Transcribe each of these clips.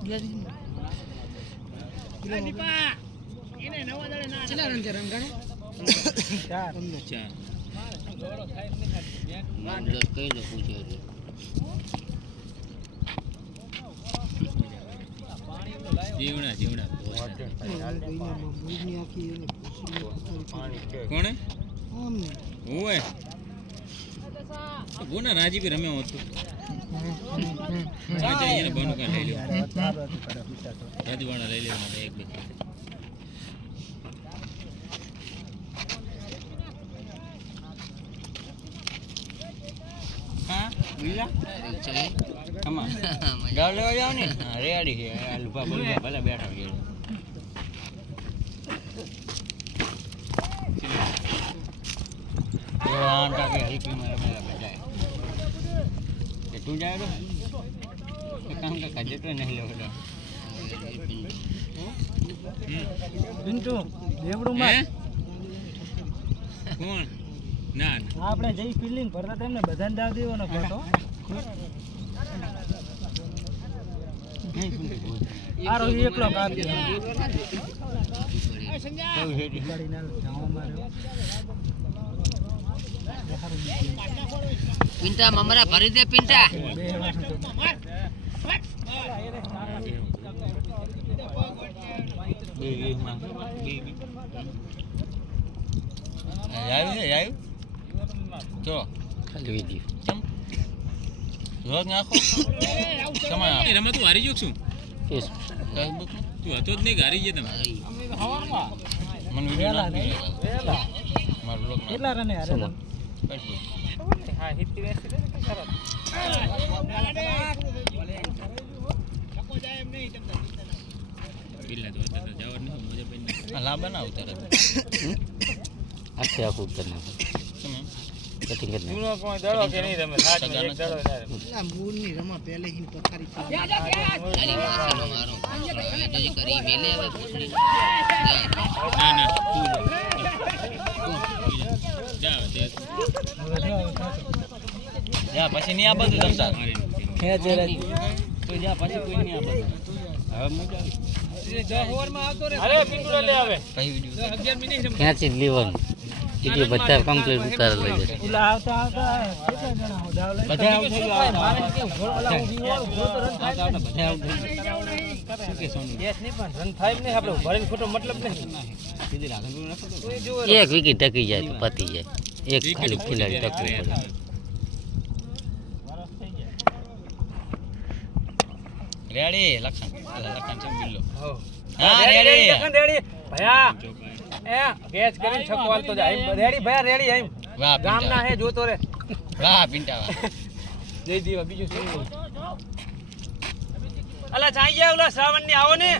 કેટલા રન છે રમગાડે? 4 કઈ દે પૂછે જીવણા જીવણા કોણે ઓય બોના રાજી ભી રમ્યો હતો એને બોનું કા લઈ લ્યો રાજવાણા લઈ લેવાનો એક બે હા બીજા કમા ગાવ લેવા જાવ ને રેડી છે અલ્ફા બોલવા ભલે બેઠા છે આંટા કે હલકી માં રમેલા બજાય કે તું જાય તો કામ કે કાજે તો નહીં લેવડો પિન્ટુ દેવડું માં કોણ ના આપણે જઈ ફિલિંગ ભરતા તેમને બધાને દાવ દેવાનો ફોટો આરો એકલો કાપ દે સંજય ગાડી ના જાવ માર્યો પિંટા મમરા ભરી દે પિંટા આવ્યું ચલો ખાલી વિડિયો ચમ રોજ નાખો સમય રમત તું હારી જો છું તું હતો જ નહીં હારી ગયા તમે મને વિડિયો મારો લોક કેટલા રને હારે હા હિતી વેસી દે સરસ ચકો જાય એમ નહીં તમ બિલ્લા તો જવર નહીં મજા પઈને લા બનાવ તરત આખે આખું ઉતર નાખો તમે કટિંગ કરી તું કોઈ દડો કે નહીં તમે સાચ એક દડો ના મૂળ ની રમા પહેલે હિન પથારી અલી મારો મારો જે કરી મેલે હવે પૂછડી ના ના તું જા દે જા પછી ની આ બધું તમતા હે જરા તો જા પછી કોઈ ની આ બધું હવે મજા આવે જો ઓવર માં આવતો રે અરે પિંટુડા લે આવે કઈ વિડિયો 11 મિનિટ ક્યાંથી લેવાનું ઈડી બધા કમ્પ્લીટ ઉતાર લઈ જાય ઉલા આવતા આવતા કેટલા જણા હો દાવ લઈ બધા આઉટ થઈ ગયા મારે કે ગોળ વાળા ઉભી હોય ગોળ તો રન થાય બધા આઉટ થઈ ગયા શું કે સોનું યસ નહીં પણ રન થાય નહીં આપણે ભરીને ખોટો મતલબ નહીં સીધી આગળ નાખો તો એક વિકેટ ટકી જાય તો પતી જાય એક ખાલી ખેલાડી ટકવું પડે રેડી લખન છે બિલ્લો હા રેડી લખન રેડી ભયા એ કેચ કરીને છકવાલ તો જાય રેડી ભયા રેડી આમ વાહ ગામના હે જોતો રે વાહ પિંટા વાહ જય દીવા બીજું શું અલા ચાઈ જાય ઓલા શ્રાવણ ની આવો ને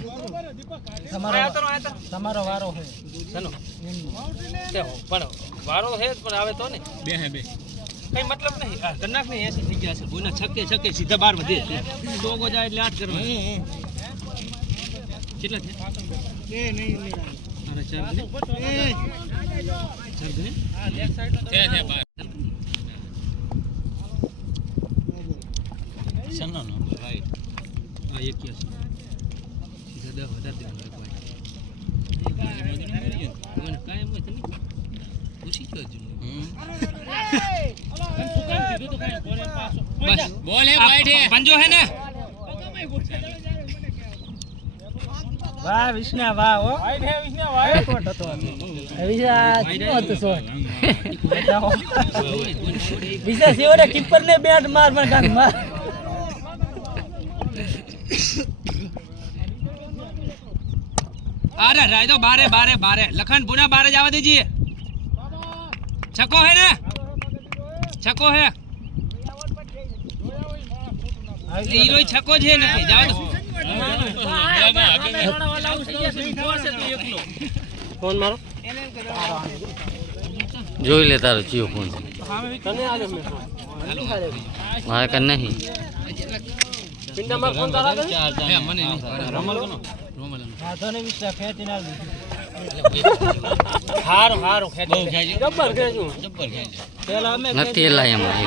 તમારો વારો હે સનો કે પણ વારો હે પણ આવે તો ને બે હે બે કઈ મતલબ નહીં કનાક ને 80 થઈ ગયા છે બોના છક્કે છક્કે સીધા 12 વધે ટોગો જાય એટલે 8 કરવા કેટલા છે એ નહીં અરે ચાર ને ચાર ને આ લેફ્ટ સાઈડ તો છે 12 સનો નો રાઈટ આ 81 સીધા 10 વધારે દેવાનું કોઈ કાયમ હોય તમે પૂછી કરજો બોલ હે વાઈટ હે पंजो है ने वाह विष्णा वाह हो वाइट है विष्णा वाह कोट હતો વિશા કેવો હતો સો વિશા સેવરે કીપર ને બેટ માર માર કાન માર अरे राय दो बारे बारे बारे लखन पुनः बारे जावा दीजिए छक्को है ना छक्को है हीरो छक्को છે નથી જાવ ફોન મારો જોઈ લે તારો જીઓ ફોન તને આલે મે મારે કન નહીં પિંડા માં ફોન તારા કરે મને નહીં રમલ કોનો રોમલ હા તો ને વિશ્વા ખેતી ના હારો હારો ખેતી બહુ ખેજી જબ્બર ખેજું જબ્બર ખેજી પેલા અમે નથી લાયા માં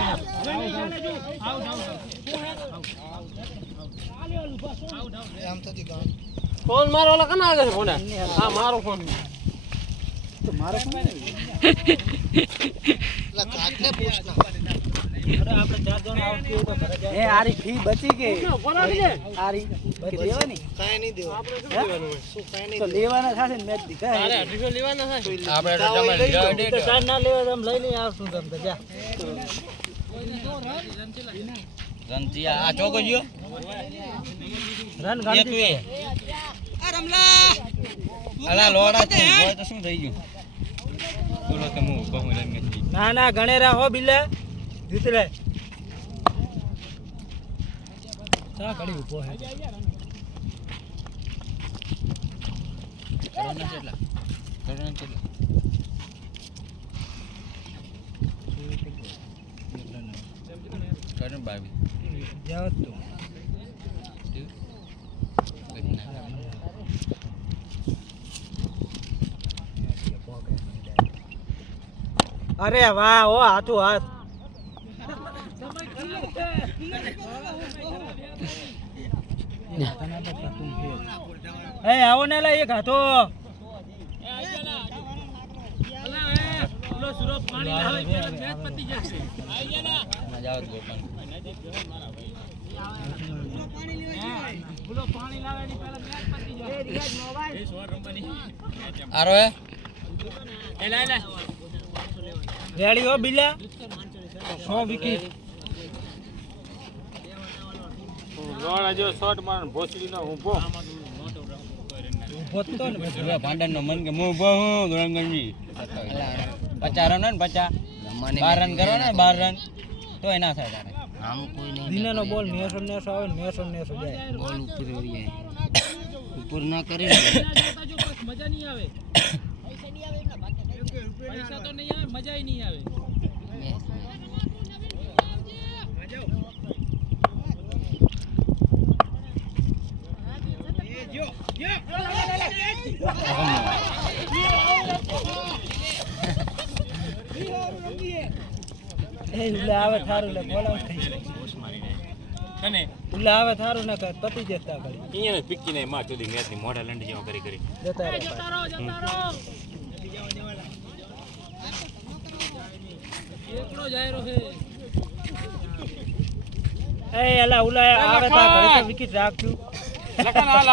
ફોન મારો ઓલા કના આગળ ફોન હા મારો ફોન તો મારો ફોન લા કાટને પૂછના અરે આપણે 4 જણ આવતી હોય તો ઘરે જાય એ આરી ફી બચી કે ફોન આવી જાય આરી બચી દેવાની કાઈ નહીં દેવા આપણે શું દેવાનું શું કાઈ નહીં તો લેવાના થાશે ને મેચ દી કાઈ અરે 800 લેવાના થાય આપણે તો ચાર ના લેવા તમ લઈ લઈ આવશું તમ તો જા રનજી આ ચોકો ગયો રન ગણતી આ રમલા અલા લોડા છે હોય તો શું થઈ ગયું બોલો કે હું કહું રમેશજી ના ના ગણેરા હો બિલ્લા જીત લે ચા કડી ઉભો હે કોરોના કેટલા કરણ 22 જાવ તો અરે વાહ ઓ હાથું હાથ એ આવો ને લા એક હાથો ઓલો સુરત પાણી લાવે એટલે મેચ પતી જશે મજા આવત ગોપન ઓલો પાણી લાવે ની પહેલા મેચ પતી જશે એ રિયાજ મોબાઈલ એ સોર રમવાની આરો હે એ લે રેડી હો બિલ્લા 100 વિકેટ લોડા જો શોટ માર ભોસડી નો ઊભો તો ને હવે ભાંડન નો મન કે હું ઊભો હું ગણગણજી 50 રન ને 50 12 રન કરો ને 12 રન તોય ના થાય તારે આમ કોઈ નહીં દિનાનો બોલ નેસો આવે નેસો જાય બોલ ઉપર હોય જાય ઉપર ના કરે મજા નહીં આવે પૈસા તો નહીં આવે મજા નહીં આવે એ ઉલા આવે થારું લે બોલાવ થઈ કને ઉલા આવે થારું ને પતી જતા કરી અહીંયા ને પિક્કી ને માં સુધી મેચ ની મોઢા લંડી જેવા કરી જતા રહો એકડો જાયરો હે એ એલા ઉલા આવે તા ઘરે વિકેટ રાખજો લખન હાલ